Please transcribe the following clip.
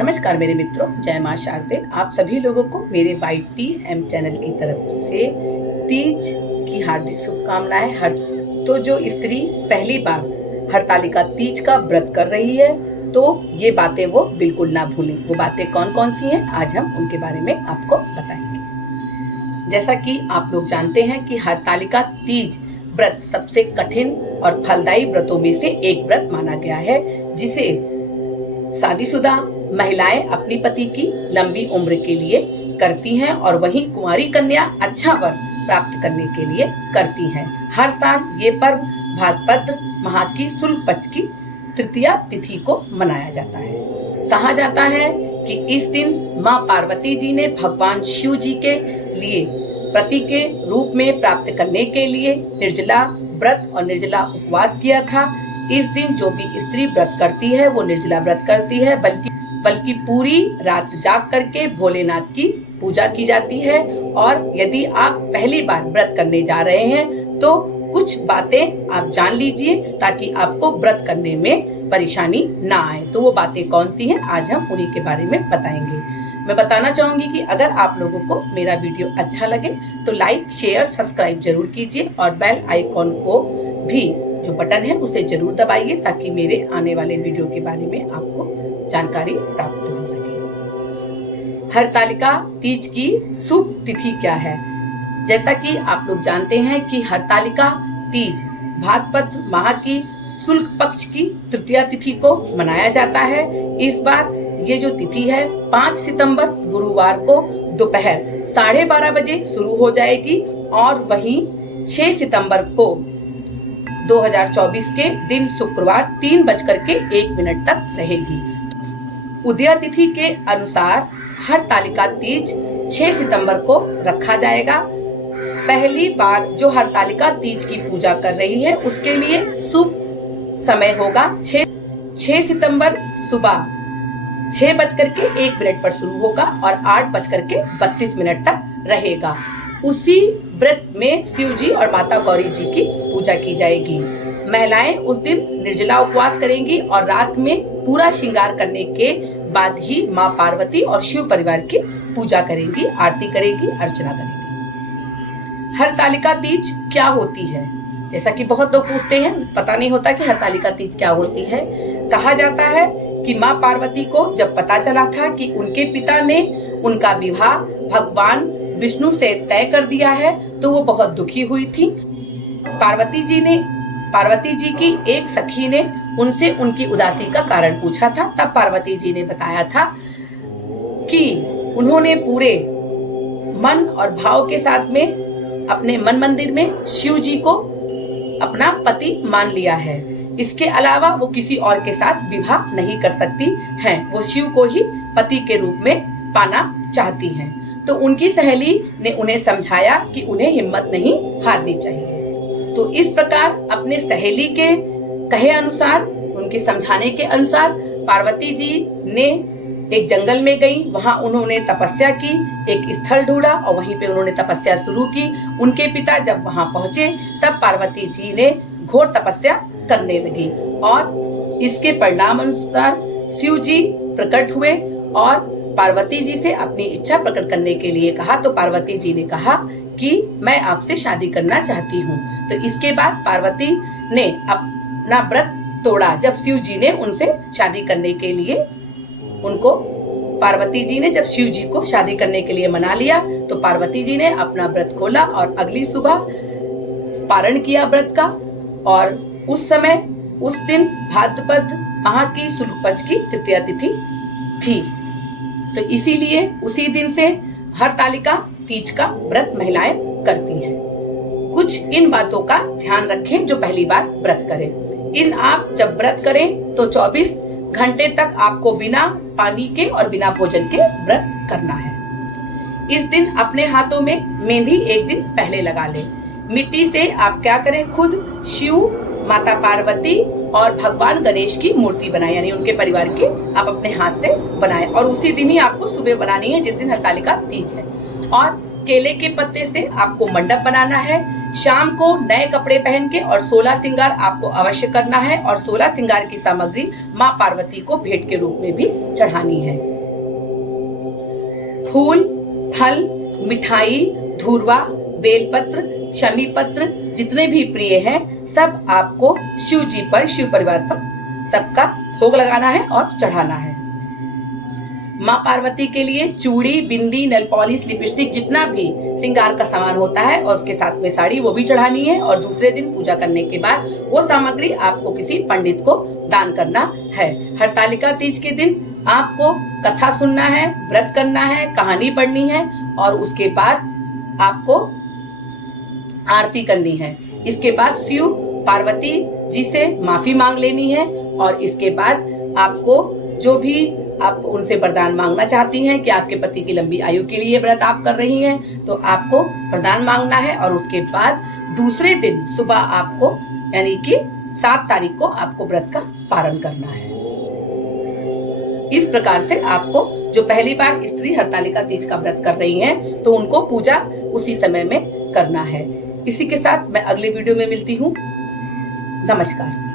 नमस्कार मेरे मित्रों, जय मां शारदे। आप सभी लोगों को मेरे YTM चैनल की तरफ से तीज की हार्दिक शुभकामनाएं। तो जो स्त्री पहली बार हरतालिका तीज का व्रत कर रही है तो ये बातें वो बिल्कुल ना भूलें। वो बातें कौन कौन सी हैं, आज हम उनके बारे में आपको बताएंगे। जैसा कि आप लोग जानते हैं कि हरतालिका तीज व्रत सबसे कठिन और फलदायी व्रतों में से एक व्रत माना गया है, जिसे शादीशुदा महिलाएं अपनी पति की लंबी उम्र के लिए करती हैं और वहीं कुंवारी कन्या अच्छा वर प्राप्त करने के लिए करती हैं। हर साल ये पर्व भाद्रपद माह की शुक्ल पक्ष की तृतीया तिथि को मनाया जाता है। कहा जाता है कि इस दिन मां पार्वती जी ने भगवान शिव जी के लिए पति के रूप में प्राप्त करने के लिए निर्जला व्रत और निर्जला उपवास किया था। इस दिन जो भी स्त्री व्रत करती है वो निर्जला व्रत करती है, बल्कि पूरी रात जाग करके भोलेनाथ की पूजा की जाती है। और यदि आप पहली बार व्रत करने जा रहे हैं तो कुछ बातें आप जान लीजिए ताकि आपको व्रत करने में परेशानी ना आए। तो वो बातें कौन सी हैं, आज हम उन्हीं के बारे में बताएंगे। मैं बताना चाहूंगी कि अगर आप लोगों को मेरा वीडियो अच्छा लगे तो लाइक, शेयर, सब्सक्राइब जरूर कीजिए और बेल आइकॉन को भी जो बटन है उसे जरूर दबाइए ताकि मेरे आने वाले वीडियो के बारे में आपको जानकारी प्राप्त हो सके। हरतालिका तीज की शुभ तिथि क्या है? जैसा कि आप लोग जानते हैं कि हरतालिका तीज भाद्रपद माह की शुक्ल पक्ष की तृतीया तिथि को मनाया जाता है। इस बार ये जो तिथि है 5 सितंबर गुरुवार को दोपहर 12:30 बजे शुरू हो जाएगी और वहीं 6 सितंबर को 2024 के दिन शुक्रवार 3:01 तक रहेगी। उदया तिथि के अनुसार हरतालिका तीज 6 सितंबर को रखा जाएगा। पहली बार जो हरतालिका तीज की पूजा कर रही है उसके लिए शुभ समय होगा 6 सितंबर सुबह 6:01 पर शुरू होगा और 8:32 तक रहेगा। उसी व्रत में शिव जी और माता गौरी जी की पूजा की जाएगी। महिलाएं उस दिन निर्जला उपवास करेंगी और रात में पूरा श्रृंगार करने के बाद ही मां पार्वती और शिव परिवार की पूजा करेंगी, आरती करेंगी, अर्चना करेंगी। हरतालिका तीज क्या होती है? जैसा कि बहुत लोग पूछते हैं, पता नहीं होता कि हरतालिका तीज क्या होती है। कहा जाता है कि मां पार्वती को जब पता चला था कि उनके पिता ने उनका विवाह भगवान विष्णु से तय कर दिया है तो वो बहुत दुखी हुई थी। पार्वती जी की एक सखी ने उनसे उनकी उदासी का कारण पूछा था। तब पार्वती जी ने बताया था कि उन्होंने पूरे मन और भाव के साथ में अपने मन मंदिर में शिव जी को अपना पति मान लिया है। इसके अलावा वो किसी और के साथ विवाह नहीं कर सकती हैं। वो शिव को ही पति के रूप में पाना चाहती हैं। तो उनकी सहेली ने उन्हें समझाया कि उन्हें हिम्मत नहीं हारनी चाहिए। तो इस प्रकार अपने सहेली के कहे अनुसार, उनके समझाने के अनुसार पार्वती जी ने एक जंगल में गई। वहां उन्होंने तपस्या की, एक स्थल ढूंढा और वहीं पे उन्होंने तपस्या शुरू की। उनके पिता जब वहां पहुंचे तब पार्वती जी ने घोर तपस्या करने लगी और इसके परिणाम अनुसार शिव जी प्रकट हुए और पार्वती जी से अपनी इच्छा प्रकट करने के लिए कहा। तो पार्वती जी ने कहा कि मैं आपसे शादी करना चाहती हूँ। तो इसके बाद पार्वती ने अपना व्रत तोड़ा। जब शिव जी ने उनसे शादी करने के लिए पार्वती जी ने जब शिव जी को शादी करने के लिए मना लिया तो पार्वती जी ने अपना व्रत खोला और अगली सुबह पारण किया व्रत का। और उस दिन भाद्रपद माह की शुक्ल पक्ष की तृतीया तिथि थी। तो इसीलिए उसी दिन से हरतालिका तीज का व्रत महिलाएं करती हैं। कुछ इन बातों का ध्यान रखें जो पहली बार व्रत करें। आप जब व्रत करें तो 24 घंटे तक आपको बिना पानी के और बिना भोजन के व्रत करना है। इस दिन अपने हाथों में मेहंदी एक दिन पहले लगा लें। मिट्टी से आप क्या करें, खुद शिव, माता पार्वती और भगवान गणेश की मूर्ति बनाए, यानी उनके परिवार की आप अपने हाथ से बनाएं। और उसी दिन ही आपको सुबह बनानी है जिस दिन हरतालिका तीज है। और केले के पत्ते से आपको मंडप बनाना है। शाम को नए कपड़े पहन के और 16 श्रृंगार आपको अवश्य करना है और 16 श्रृंगार की सामग्री माँ पार्वती को भेंट के रूप में भी चढ़ानी है। फूल, फल, मिठाई, धूर्वा, बेलपत्र, शमी पत्र जितने भी प्रिय हैं सब आपको शिव जी पर, शिव परिवार पर सबका भोग लगाना है और चढ़ाना है। माँ पार्वती के लिए चूड़ी, बिंदी, नेल पॉलिश, लिपस्टिक जितना भी श्रृंगार का सामान होता है और उसके साथ में साड़ी वो भी चढ़ानी है और दूसरे दिन पूजा करने के बाद वो सामग्री आपको किसी पंडित को दान करना है। हरतालिका तीज के दिन आपको कथा सुनना है, व्रत करना है, कहानी पढ़नी है और उसके बाद आपको आरती करनी है। इसके बाद शिव पार्वती जी से माफी मांग लेनी है और इसके बाद आपको जो भी आप उनसे वरदान मांगना चाहती हैं कि आपके पति की लंबी आयु के लिए व्रत आप कर रही हैं तो आपको वरदान मांगना है और उसके बाद दूसरे दिन सुबह आपको यानी कि 7 तारीख को आपको व्रत का पारण करना है। इस प्रकार से आपको जो पहली बार स्त्री हरतालिका तीज का व्रत कर रही हैं तो उनको पूजा उसी समय में करना है। इसी के साथ मैं अगले वीडियो में मिलती हूँ। नमस्कार।